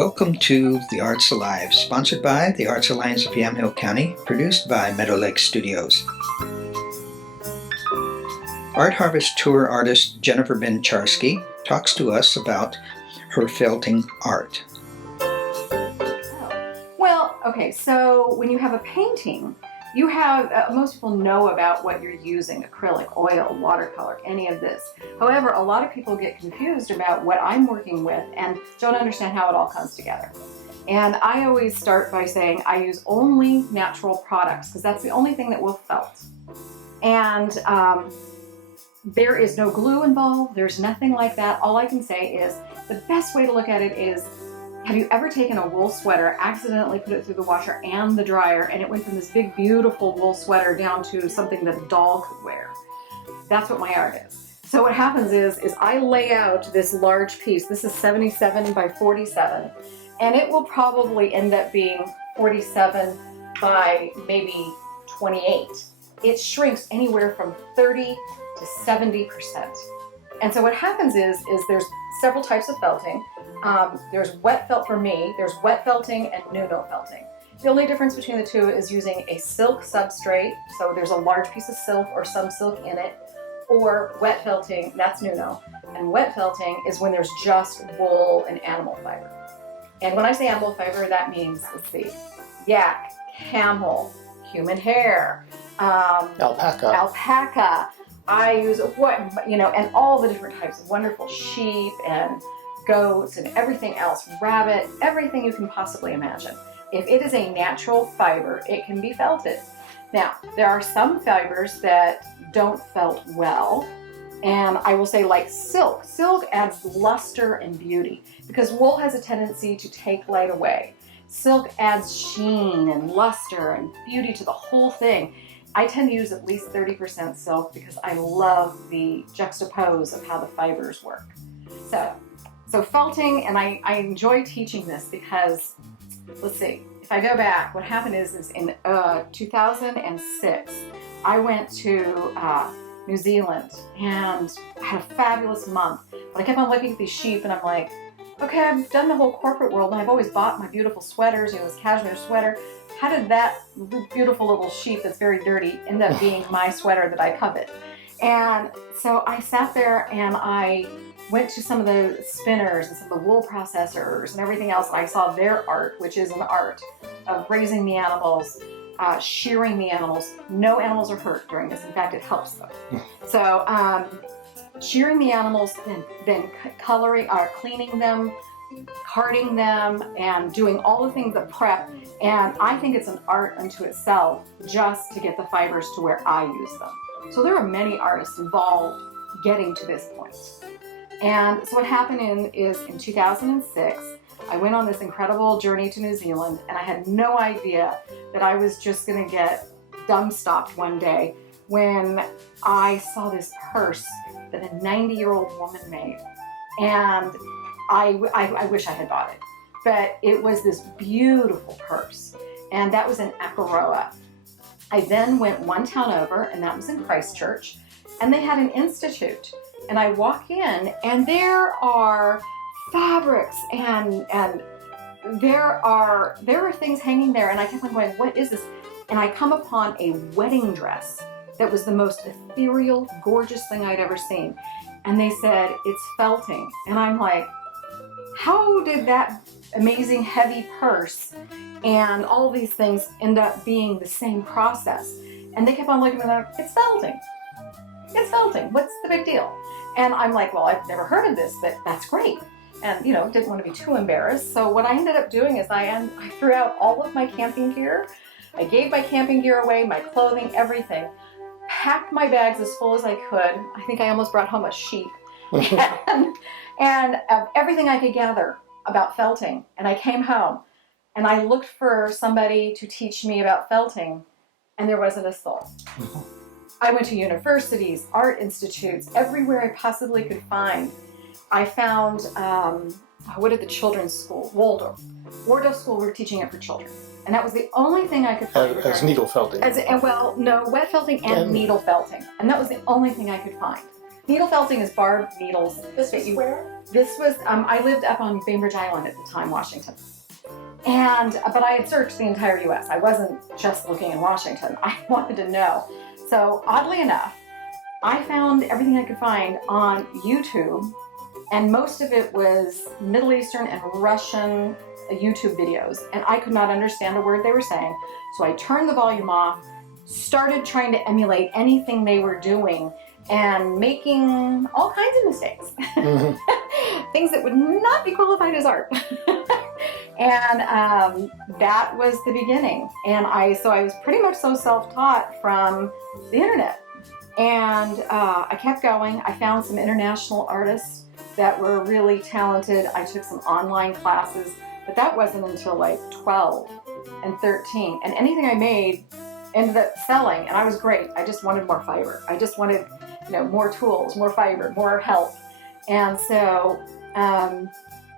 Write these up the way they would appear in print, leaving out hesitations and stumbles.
Welcome to The Arts Alive, sponsored by the Arts Alliance of Yamhill County, produced by Meadow Lake Studios. Art Harvest Tour artist Jennifer Bencharsky talks to us about her felting art. Well, okay, so when you have a painting, you have, most people know about what you're using, acrylic, oil, watercolor, any of this. However, a lot of people get confused about what I'm working with and don't understand how it all comes together. And I always start by saying I use only natural products because that's the only thing that will felt. And there is no glue involved, there's nothing like that. All I can say is the best way to look at it is, have you ever taken a wool sweater, accidentally put it through the washer and the dryer, and it went from this big, beautiful wool sweater down to something that a doll could wear? That's what my art is. So what happens is I lay out this large piece. This is 77 by 47, and it will probably end up being 47 by maybe 28. It shrinks anywhere from 30 to 70%. And so what happens is there's several types of felting. There's wet felt for me, there's wet felting and nuno felting. The only difference between the two is using a silk substrate, so there's a large piece of silk or some silk in it, or wet felting, that's nuno. And wet felting is when there's just wool and animal fiber. And when I say animal fiber, that means, let's see, yak, camel, human hair, alpaca. I use and all the different types of wonderful sheep and goats and everything else, rabbit, everything you can possibly imagine. If it is a natural fiber, it can be felted. Now, there are some fibers that don't felt well, and I will say like silk. Silk adds luster and beauty because wool has a tendency to take light away. Silk adds sheen and luster and beauty to the whole thing. I tend to use at least 30% silk because I love the juxtapose of how the fibers work. So felting, and I enjoy teaching this because, let's see, if I go back, what happened is in 2006, I went to New Zealand and I had a fabulous month. But I kept on looking at these sheep and I'm like, okay, I've done the whole corporate world and I've always bought my beautiful sweaters, this cashmere sweater. How did that beautiful little sheep that's very dirty end up being my sweater that I covet? And so I sat there and I went to some of the spinners and some of the wool processors and everything else, and I saw their art, which is an art of raising the animals, shearing the animals. No animals are hurt during this. In fact, it helps them. So shearing the animals, then cleaning them, carding them, and doing all the things that prep. And I think it's an art unto itself just to get the fibers to where I use them. So there are many artists involved getting to this point. And so what happened is in 2006, I went on this incredible journey to New Zealand, and I had no idea that I was just going to get dumbstopped one day when I saw this purse that a 90-year-old woman made. And I wish I had bought it, but it was this beautiful purse, and that was in Akaroa. I then went one town over, and that was in Christchurch, and they had an institute. And I walk in, and there are fabrics, and there are things hanging there, and I kept on going, what is this? And I come upon a wedding dress that was the most ethereal, gorgeous thing I'd ever seen. And they said, it's felting. And I'm like, how did that amazing heavy purse and all these things end up being the same process? And they kept on looking at me like, it's felting. It's felting. What's the big deal? And I'm like, well, I've never heard of this, but that's great. And, didn't want to be too embarrassed. So what I ended up doing is I threw out all of my camping gear. I gave my camping gear away, my clothing, everything. Packed my bags as full as I could. I think I almost brought home a sheep. and everything I could gather about felting. And I came home and I looked for somebody to teach me about felting, and there wasn't a soul. I went to universities, art institutes, everywhere I possibly could find. I found, what did the children's school? Waldorf. Waldorf School, we were teaching it for children. And that was the only thing I could find. As needle felting. No, wet felting and needle felting. And that was the only thing I could find. Needle felting is barbed needles. This was where? This was, I lived up on Bainbridge Island at the time, Washington. But I had searched the entire U.S. I wasn't just looking in Washington. I wanted to know. So oddly enough, I found everything I could find on YouTube, and most of it was Middle Eastern and Russian YouTube videos, and I could not understand a word they were saying. So I turned the volume off, started trying to emulate anything they were doing, and making all kinds of mistakes. Things that would not be qualified as art. And that was the beginning. And so I was pretty much so self-taught from the internet. And I kept going. I found some international artists that were really talented. I took some online classes, but that wasn't until like 12 and 13. And anything I made ended up selling, and I was great. I just wanted more fiber. I just wanted, more tools, more fiber, more help. And so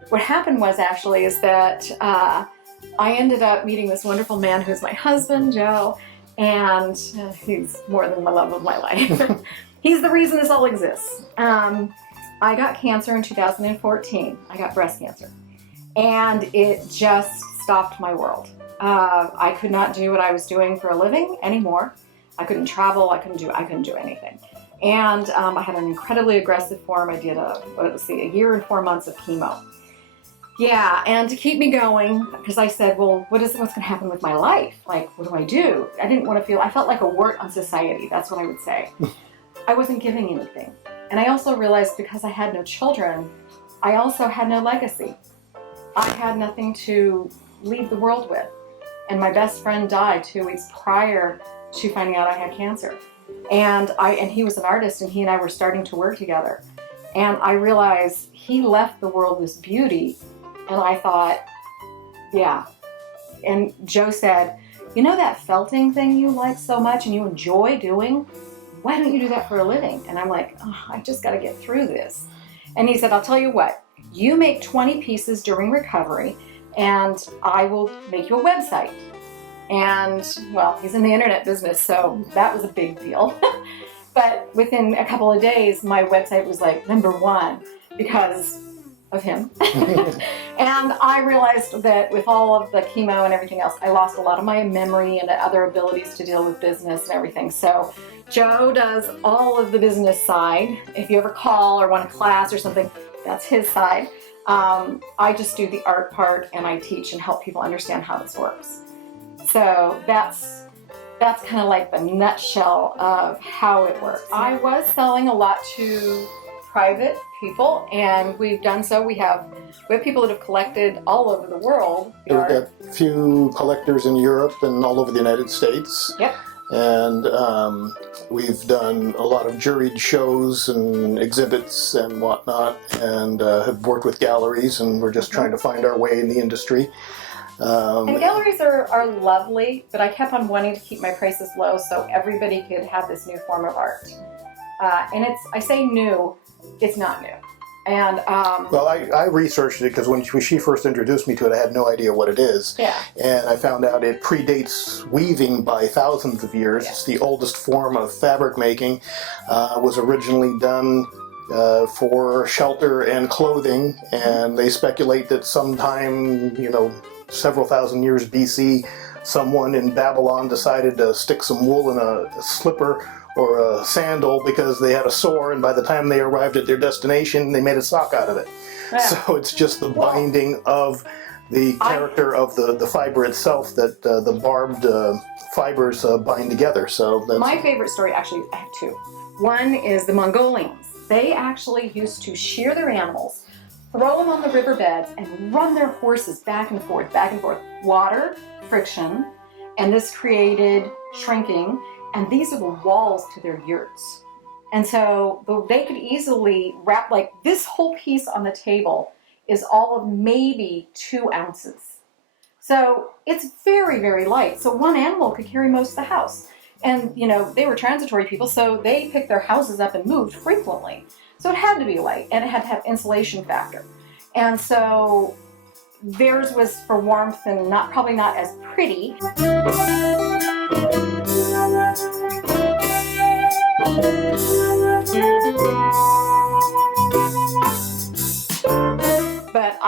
what happened was is that I ended up meeting this wonderful man who's my husband, Joe, and he's more than the love of my life. He's the reason this all exists. I got cancer in 2014. I got breast cancer, and it just stopped my world. I could not do what I was doing for a living anymore. I couldn't travel. I couldn't do anything. And I had an incredibly aggressive form. I did a year and 4 months of chemo. Yeah, and to keep me going, because I said, well, what's going to happen with my life? Like, what do I do? I didn't want to I felt like a wart on society. That's what I would say. I wasn't giving anything. And I also realized because I had no children, I also had no legacy. I had nothing to leave the world with. And my best friend died 2 weeks prior to finding out I had cancer. And he was an artist, and he and I were starting to work together. And I realized he left the world this beauty, and I thought, yeah. And Joe said, that felting thing you like so much and you enjoy doing, why don't you do that for a living? And I'm like, I just got to get through this. And he said, I'll tell you what, you make 20 pieces during recovery, and I will make you a website. And, well, he's in the internet business, so that was a big deal. But within a couple of days, my website was like #1 because of him. And I realized that with all of the chemo and everything else, I lost a lot of my memory and other abilities to deal with business and everything. So Joe does all of the business side. If you ever call or want a class or something, that's his side. I just do the art part, and I teach and help people understand how this works. So that's kind of like the nutshell of how it works. I was selling a lot to private people, and we've done so. We have people that have collected all over the world. We've got a few collectors in Europe and all over the United States. Yep. And we've done a lot of juried shows and exhibits and whatnot, and have worked with galleries, and we're just trying to find our way in the industry. And galleries are lovely, but I kept on wanting to keep my prices low so everybody could have this new form of art. And I say new, it's not new. And well, I researched it because when she first introduced me to it, I had no idea what it is. Yeah. And I found out it predates weaving by thousands of years. Yeah. It's the oldest form of fabric making. Was originally done for shelter and clothing, and they speculate that sometime, several thousand years BC, someone in Babylon decided to stick some wool in a slipper or a sandal because they had a sore, and by the time they arrived at their destination, they made a sock out of it. Yeah. So it's just the binding of the character of the fiber itself that the barbed fibers bind together. So that's my favorite story. Actually, I have two. One is the Mongolians. They actually used to shear their animals, throw them on the riverbeds, and run their horses back and forth. Water, friction, and this created shrinking. And these are the walls to their yurts. And so they could easily wrap, like this whole piece on the table is all of maybe 2 ounces. So it's very, very light. So one animal could carry most of the house. And, they were transitory people, so they picked their houses up and moved frequently. So it had to be light, and it had to have insulation factor. And so theirs was for warmth and probably not as pretty.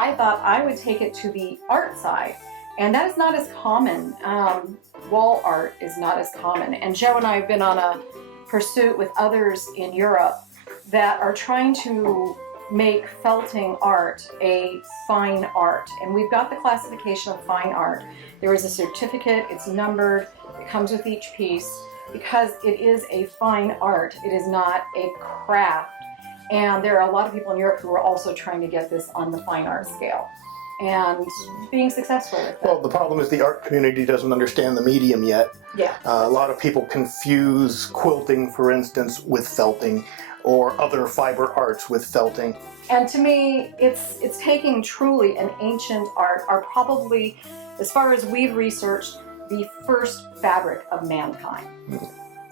I thought I would take it to the art side, and that is not as common. Wall art is not as common, and Joe and I have been on a pursuit with others in Europe that are trying to make felting art a fine art, and we've got the classification of fine art. There is a certificate, it's numbered, it comes with each piece, because it is a fine art, it is not a craft. And there are a lot of people in Europe who are also trying to get this on the fine art scale and being successful with it. Well, the problem is the art community doesn't understand the medium yet. Yeah. A lot of people confuse quilting, for instance, with felting, or other fiber arts with felting. And to me, it's taking truly an ancient art, are probably, as far as we've researched, the first fabric of mankind.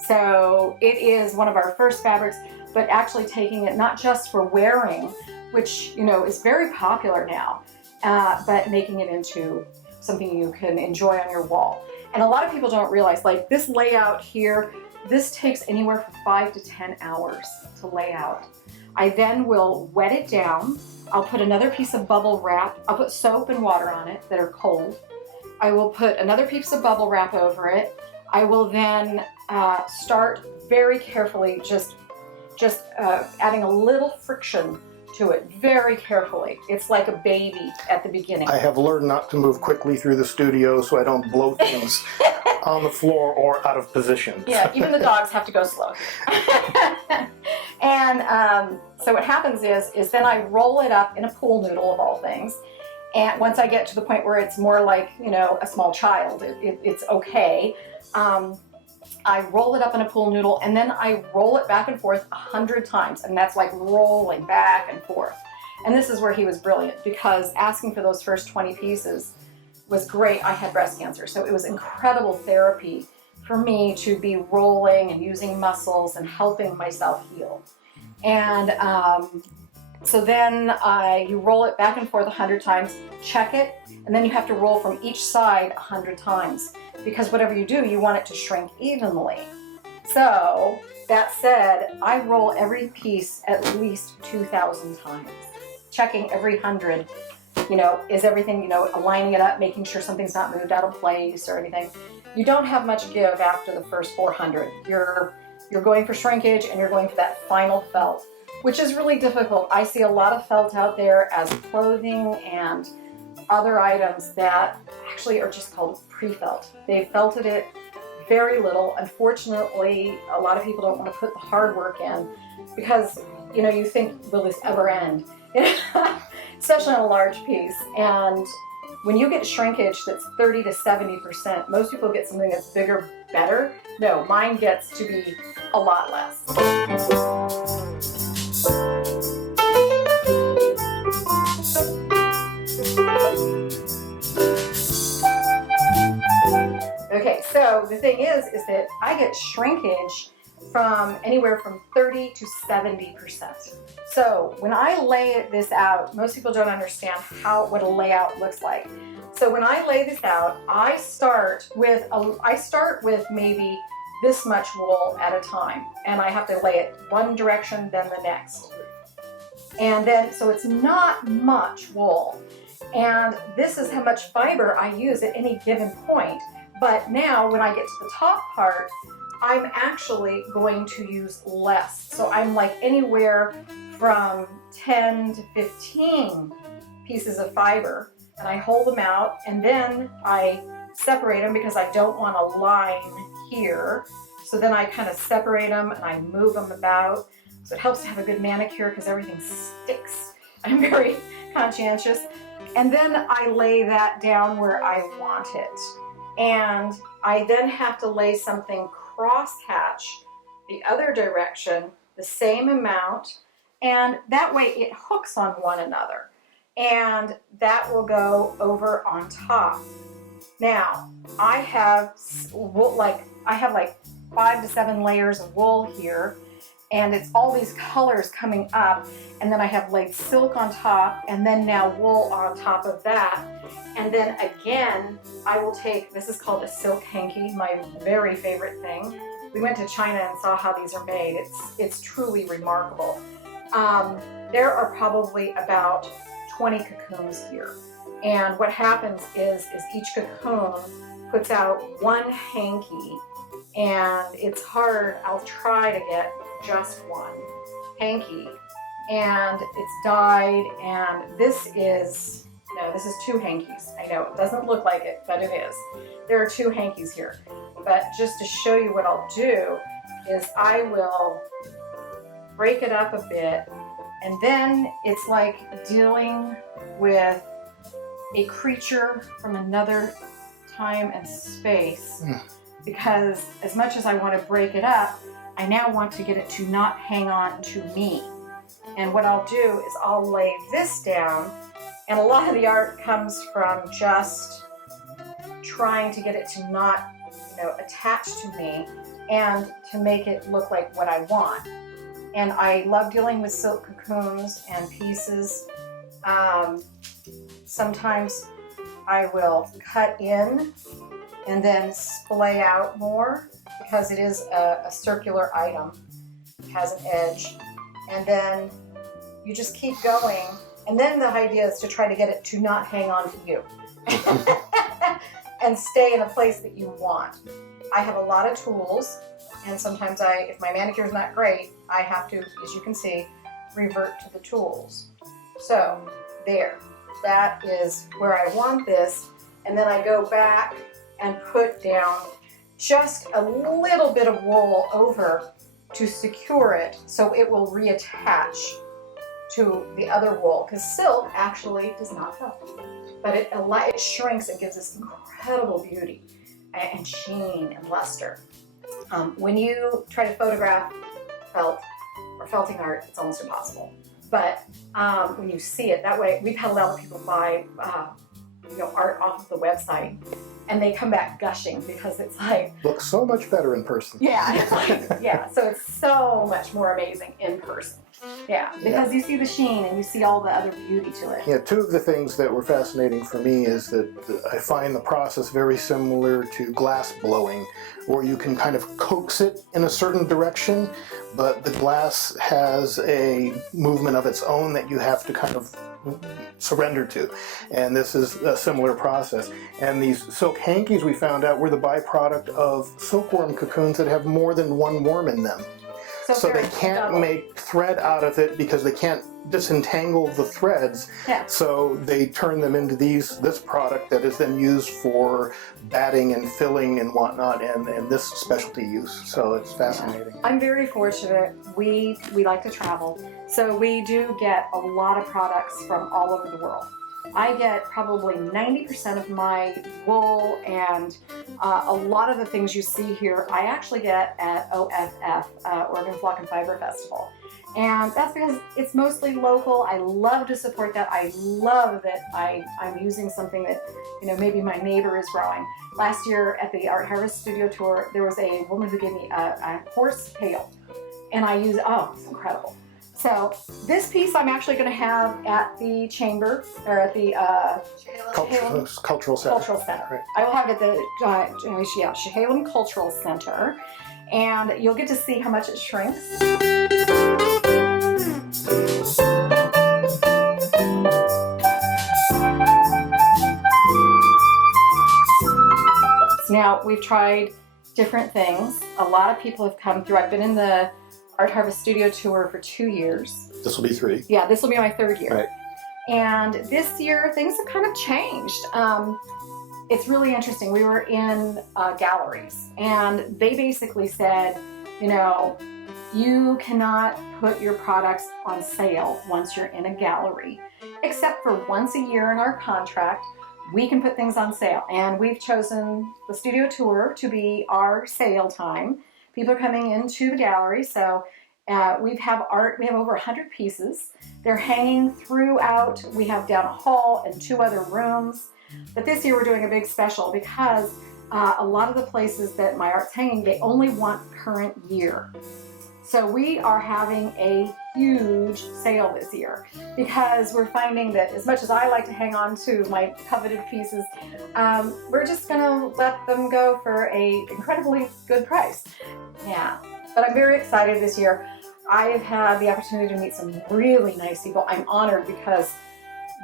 So it is one of our first fabrics, but actually taking it not just for wearing, which, you know, is very popular now, but making it into something you can enjoy on your wall. And a lot of people don't realize, like this layout here, this takes anywhere from 5 to 10 hours to lay out. I then will wet it down. I'll put another piece of bubble wrap. I'll put soap and water on it that are cold. I will put another piece of bubble wrap over it. I will then start very carefully, just adding a little friction to it, very carefully. It's like a baby at the beginning. I have learned not to move quickly through the studio so I don't blow things on the floor or out of position. Yeah, even the dogs have to go slow. And so what happens is then I roll it up in a pool noodle of all things. And once I get to the point where it's more like, you know, a small child, it's okay. I roll it up in a pool noodle, and then I roll it back and forth 100 times, and that's like rolling back and forth. And this is where he was brilliant, because asking for those first 20 pieces was great. I had breast cancer, so it was incredible therapy for me to be rolling and using muscles and helping myself heal. And so then you roll it back and forth 100 times, check it, and then you have to roll from each side 100 times, because whatever you do, you want it to shrink evenly. So that said, I roll every piece at least 2,000 times, checking every 100, you know, is everything, you know, aligning it up, making sure something's not moved out of place or anything. You don't have much give after the first 400. You're going for shrinkage, and you're going for that final felt, which is really difficult. I see a lot of felt out there as clothing and other items that actually are just called pre-felt. They felted it very little. Unfortunately, a lot of people don't want to put the hard work in, because, you know, you think, will this ever end? Especially on a large piece. And when you get shrinkage that's 30 to 70%, most people get something that's bigger, better. No, mine gets to be a lot less. Okay, so the thing is that I get shrinkage from anywhere from 30 to 70%. So when I lay this out, most people don't understand what a layout looks like. So when I lay this out, I start with maybe this much wool at a time, and I have to lay it one direction, then the next. And then, so it's not much wool. And this is how much fiber I use at any given point. But now when I get to the top part, I'm actually going to use less. So I'm like anywhere from 10 to 15 pieces of fiber, and I hold them out, and then I separate them because I don't want a line here. So then I kind of separate them and I move them about. So it helps to have a good manicure because everything sticks. I'm very conscientious. And then I lay that down where I want it. And I then have to lay something cross-hatch the other direction, the same amount, and that way it hooks on one another. And that will go over on top. Now, I have like 5 to 7 layers of wool here, and it's all these colors coming up, and then I have laid silk on top, and then now wool on top of that. And then again, I will take, this is called a silk hanky, my very favorite thing. We went to China and saw how these are made. It's truly remarkable. There are probably about 20 cocoons here. And what happens is each cocoon puts out one hanky, and it's hard. I'll try to get just one hanky, and it's dyed, and this is two hankies. I know it doesn't look like it, but it is. There are two hankies here. But just to show you what I'll do is I will break it up a bit, and then it's like dealing with a creature from another time and space, because as much as I want to break it up, I now want to get it to not hang on to me. And what I'll do is I'll lay this down, and a lot of the art comes from just trying to get it to not, attach to me and to make it look like what I want. And I love dealing with silk cocoons and pieces. Sometimes I will cut in and then splay out more because it is a circular item. It has an edge. And then you just keep going. And then the idea is to try to get it to not hang on to you and stay in a place that you want. I have a lot of tools, and sometimes if my manicure is not great, I have to, as you can see, revert to the tools. So there, that is where I want this. And then I go back and put down just a little bit of wool over to secure it so it will reattach to the other wool, because silk actually does not felt, but it shrinks and gives this incredible beauty and sheen and luster. When you try to photograph felt or felting art, it's almost impossible. But when you see it that way, we've had a lot of people buy art off of the website, and they come back gushing because it's like, looks so much better in person. Yeah, it's like, yeah. So it's so much more amazing in person. Yeah, because you see the sheen and you see all the other beauty to it. Yeah, two of the things that were fascinating for me is that I find the process very similar to glass blowing, where you can kind of coax it in a certain direction, but the glass has a movement of its own that you have to kind of surrender to. And this is a similar process. And these silk hankies, we found out, were the byproduct of silkworm cocoons that have more than one worm in them. So they can't make thread out of it because they can't disentangle the threads. Yeah. So they turn them into this product that is then used for batting and filling and whatnot, and this specialty use. So it's fascinating. I'm very fortunate. We like to travel, so we do get a lot of products from all over the world. I get probably 90% of my wool and a lot of the things you see here I actually get at OFF, Oregon Flock and Fiber Festival. And that's because it's mostly local. I love to support that. I love that I'm using something that, maybe my neighbor is growing. Last year at the Art Harvest Studio Tour, there was a woman who gave me a horse tail. And I use, it's incredible. So this piece I'm actually going to have at the chamber, or at the Cultural Center. Cultural Center. Right. I will have it at the Chehalem Cultural Center, and you'll get to see how much it shrinks. Now, we've tried different things. A lot of people have come through. I've been in the Art Harvest Studio Tour for 2 years. This will be 3. Yeah, this will be my 3rd year. Right. And this year, things have kind of changed. It's really interesting. We were in galleries, and they basically said, you cannot put your products on sale once you're in a gallery, except for once a year in our contract, we can put things on sale. And we've chosen the studio tour to be our sale time. People are coming into the gallery, so we have art. We have over 100 pieces. They're hanging throughout. We have down a hall and 2 other rooms. But this year we're doing a big special because a lot of the places that my art's hanging, they only want current year. So we are having a huge sale this year because we're finding that as much as I like to hang on to my coveted pieces, we're just going to let them go for a incredibly good price. Yeah, but I'm very excited this year. I've had the opportunity to meet some really nice people. I'm honored because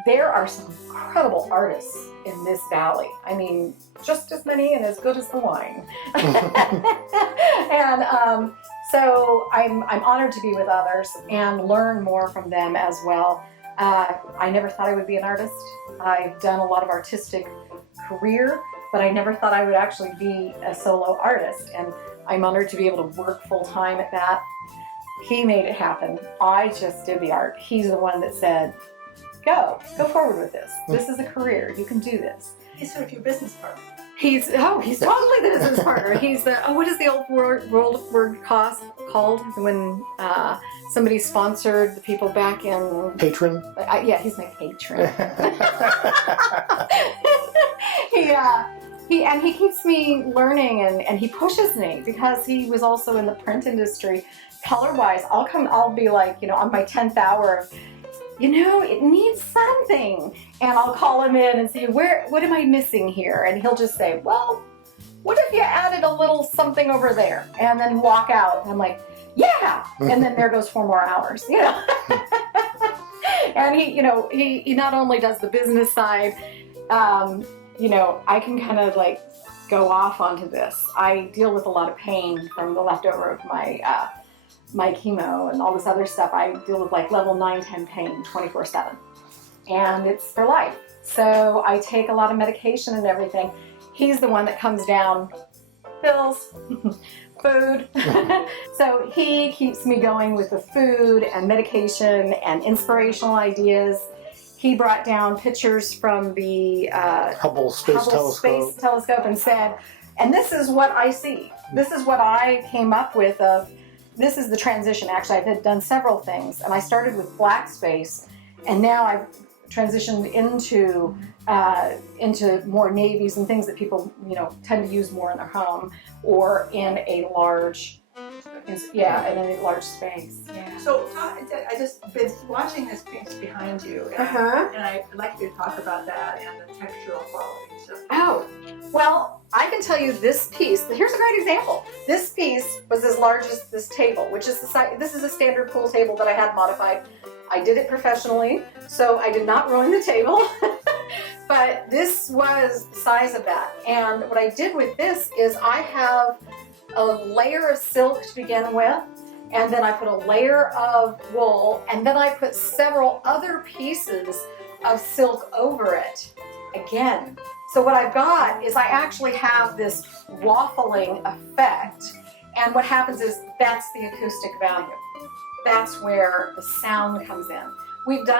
there are some incredible artists in this valley. I mean, just as many and as good as the wine. And so I'm honored to be with others and learn more from them as well. I never thought I would be an artist. I've done a lot of artistic career, but I never thought I would actually be a solo artist. And I'm honored to be able to work full time at that. He made it happen. I just did the art. He's the one that said, go forward with this. This is a career. You can do this. He's sort of your business partner. He's totally the business partner. He's the, what is the old word called when somebody sponsored the people back in... Patron? Yeah, he's my patron. He keeps me learning and he pushes me because he was also in the print industry. Color-wise, I'll be like, on my 10th hour, it needs something. And I'll call him in and say, what am I missing here? And he'll just say, well, what if you added a little something over there? And then walk out. And I'm like, yeah. And then there goes 4 more hours, And he not only does the business side, I can kind of like go off onto this. I deal with a lot of pain from the leftover of my chemo and all this other stuff. I deal with like level 9, 10 pain 24/7. And it's for life. So I take a lot of medication and everything. He's the one that comes down, pills, food. So he keeps me going with the food and medication and inspirational ideas. He brought down pictures from the Hubble Space Telescope and said, and this is what I see. This is what I came up with this is the transition. Actually, I've done several things, and I started with black space, and now I've transitioned into more navies and things that people tend to use more in their home or in a large space. Yeah. So I just been watching this piece behind you, and I'd like you to talk about that and the textural quality. So. Oh, well, I can tell you this piece. Here's a great example. This piece was as large as this table, which is this is a standard pool table that I had modified. I did it professionally, so I did not ruin the table. But this was the size of that. And what I did with this is I have a layer of silk to begin with, and then I put a layer of wool, and then I put several other pieces of silk over it again. So what I've got is I actually have this waffling effect, and what happens is that's the acoustic value. That's where the sound comes in. We did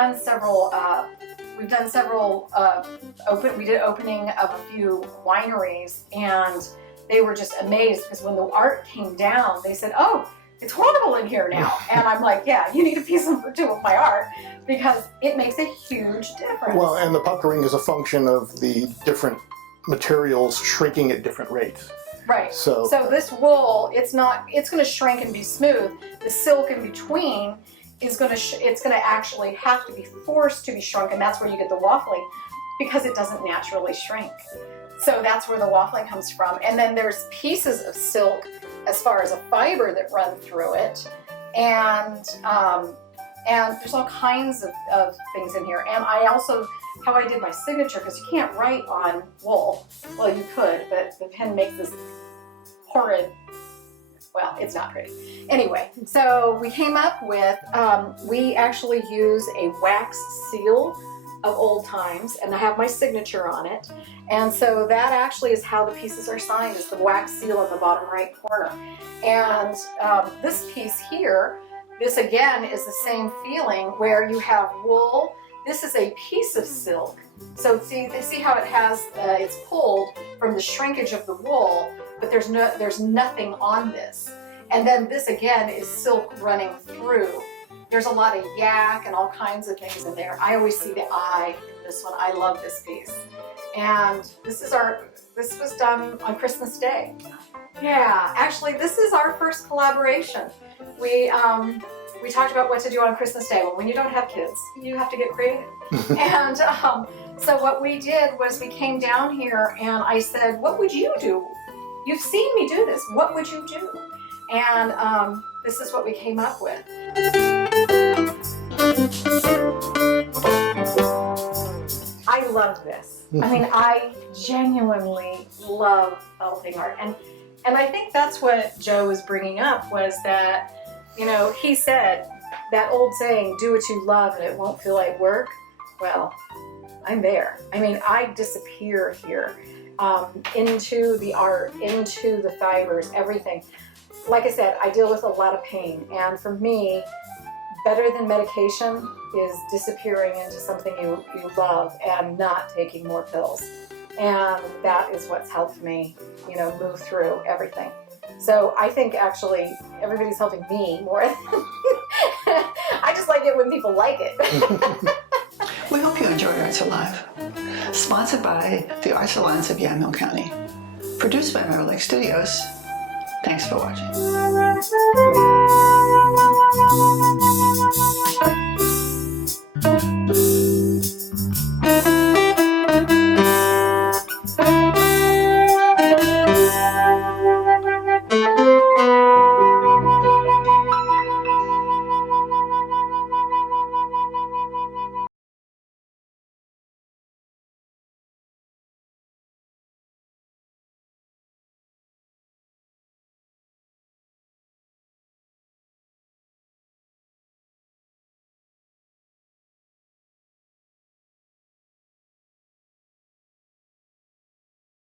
opening of a few wineries, and they were just amazed because when the art came down, they said, oh, it's horrible in here now. And I'm like, yeah, you need a piece or two of my art because it makes a huge difference. Well, and the puckering is a function of the different materials shrinking at different rates. Right. So this wool, it's going to shrink and be smooth. The silk in between is going to actually have to be forced to be shrunk, and that's where you get the waffling because it doesn't naturally shrink. So that's where the waffling comes from. And then there's pieces of silk as far as a fiber that run through it. And there's all kinds of things in here. And I also, how I did my signature, because you can't write on wool. Well, you could, but the pen makes this horrid, well, it's not pretty. Anyway, so we came up with, we actually use a wax seal of old times, and I have my signature on it. And so that actually is how the pieces are signed, is the wax seal in the bottom right corner. And this piece here, this again is the same feeling where you have wool. This is a piece of silk. So see how it has, it's pulled from the shrinkage of the wool, but there's nothing on this. And then this again is silk running through. There's a lot of yak and all kinds of things in there. I always see the eye in this one. I love this piece. And this was done on Christmas Day. Yeah, actually this is our first collaboration. We talked about what to do on Christmas Day. Well, when you don't have kids, you have to get creative. And so what we did was we came down here and I said, what would you do? You've seen me do this. What would you do? And this is what we came up with. I mean, I genuinely love helping art. And I think that's what Joe was bringing up, was that, you know, he said that old saying, do what you love and it won't feel like work. Well, I'm there. I mean, I disappear here into the art, into the fibers, everything. Like I said, I deal with a lot of pain. And for me, better than medication is disappearing into something you love and not taking more pills. And that is what's helped me, you know, move through everything. So I think actually everybody's helping me more. I just like it when people like it. We hope you enjoy Arts Alive. Sponsored by the Arts Alliance of Yamhill County. Produced by Meadow Lake Studios. Thanks for watching.